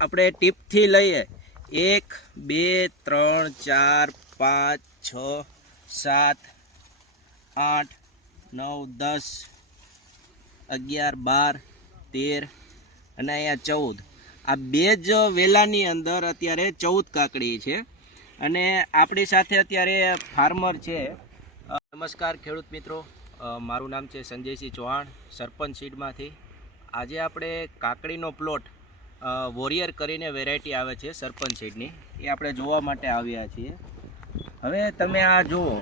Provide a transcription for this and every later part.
આપણે ટીપથી લઈએ 1 2 3 4 5 6 7 8 9 10 11 12 13 અને અહીંયા 14 આ બે જ વેલાની અંદર અત્યારે 14 કાકડી છે અને આપણી સાથે અત્યારે ફાર્મર છે। નમસ્કાર ખેડૂત મિત્રો, મારું નામ છે સંજયસિંહ ચૌહાણ, સરપંચ સીડમાંથી। આજે આપણે કાકડીનો પ્લોટ વોરિયર કરીને વેરાયટી આવે છે સરપંચ સીડની, એ આપણે જોવા માટે આવ્યા છીએ। હવે તમે આ જુઓ,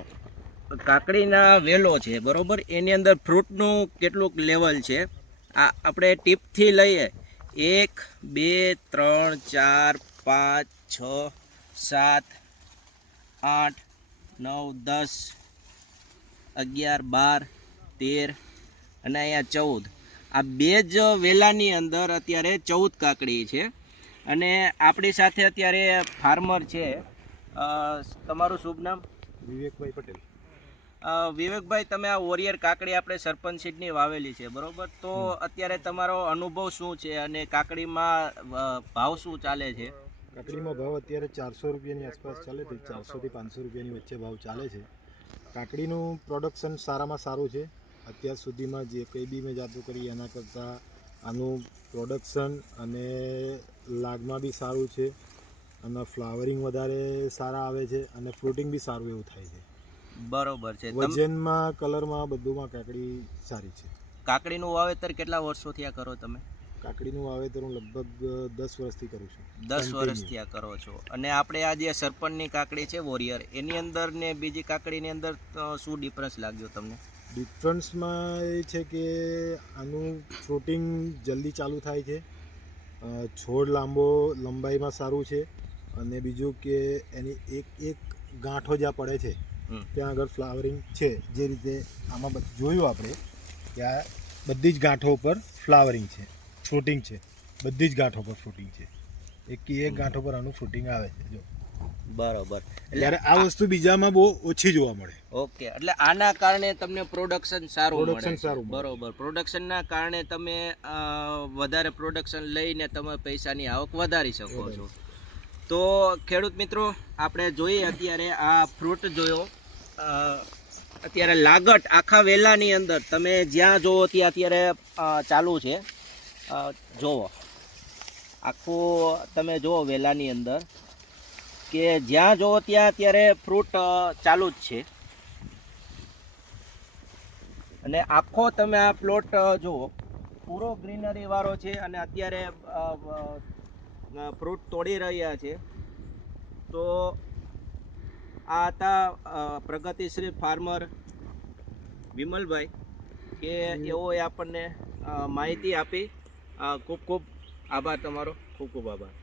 કાકડીના વેલો છે બરાબર, એની અંદર ફ્રૂટનું કેટલુંક લેવલ છે। આ આપણે ટીપથી લઈએ 1 2 3 4 5 6 7 8 9 10 11 12 13 અને અહીંયા 14 આ બે જ વેલાની અંદર અત્યારે 14 કાકડી છે અને આપણી સાથે અત્યારે ફાર્મર છે। તમારું શુભ નામ? વિવેકભાઈ પટેલ। વિવેકભાઈ, તમે આ વોરિયર કાકડી આપણે સરપંચ સીડની વાવેલી છે બરોબર, તો અત્યારે તમારો અનુભવ શું છે અને કાકડીમાં ભાવ શું ચાલે છે? કાકડીમાં ભાવ અત્યારે 400 રૂપિયાની આસપાસ ચાલે છે, 400 થી 500 રૂપિયાની વચ્ચે ભાવ ચાલે છે। કાકડીનું પ્રોડક્શન સારામાં સારું છે। અત્યાર સુધીમાં જે કંઈ બી મેં જાતો કરી એના કરતાં આનું પ્રોડક્શન અને લાગમાં બી સારું છે અને ફ્લાવરિંગ વધારે સારા આવે છે અને ફ્રૂટિંગ બી સારું એવું થાય છે। બરોબર છે। વજનમાં, કલરમાં, બધુંમાં કાકડી સારી છે। કાકડીનું વાવેતર કેટલા વર્ષોથી આ કરો તમે? કાકડીનું વાવેતર હું લગભગ 10 વર્ષથી કરું છું। 10 વર્ષથી આ કરો છો અને આપણે આ જે સરપંચની કાકડી છે વોરિયર, એની અંદર ને બીજી કાકડીની અંદર શું ડિફરન્સ લાગ્યો તમને? ડિફરન્સમાં એ છે કે આનું ફ્રૂટિંગ જલ્દી ચાલુ થાય છે, છોડ લંબાઈમાં સારું છે અને બીજું કે એની એક ગાંઠો જ્યાં પડે છે ત્યાં આગળ ફ્લાવરિંગ છે। જે રીતે આમાં જોયું આપણે કે આ બધી જ ગાંઠો ઉપર ફ્લાવરિંગ છે, ફ્રૂટિંગ છે, બધી જ ગાંઠો પર ફ્રૂટિંગ છે। એક ગાંઠો પર આનું ફ્રૂટિંગ આવે છે જો બરોબર। એટલે આ વસ્તુ બીજામાં બહુ ઓછી જોવા મળે। ઓકે, એટલે આના કારણે તમને પ્રોડક્શન સારું પ્રોડક્શન સારું મળે। બરોબર, પ્રોડક્શનના કારણે તમે વધારે પ્રોડક્શન લઈને તમે પૈસાની આવક વધારી શકો છો। તો ખેડૂત મિત્રો, આપણે જોઈએ અત્યારે આ ફ્રૂટ જોયો, અત્યારે લાગટ આખા વેલાની અંદર તમે જ્યાં જોવો ત્યાં અત્યારે ચાલુ છે। જોવો, આખું તમે જુઓ વેલાની અંદર કે જ્યાં જોવો ત્યાં અત્યારે ફ્રૂટ ચાલુ જ છે અને આખો તમે આ પ્લોટ જુઓ, પૂરો ગ્રીનરી વાળો છે અને અત્યારે ફ્રૂટ તોડી રહ્યા છે। તો આ હતા પ્રગતિશ્રી ફાર્મર વિમલભાઈ, કે એઓએ આપણને માહિતી આપી। ખૂબ ખૂબ આભાર તમારો, ખૂબ ખૂબ આભાર।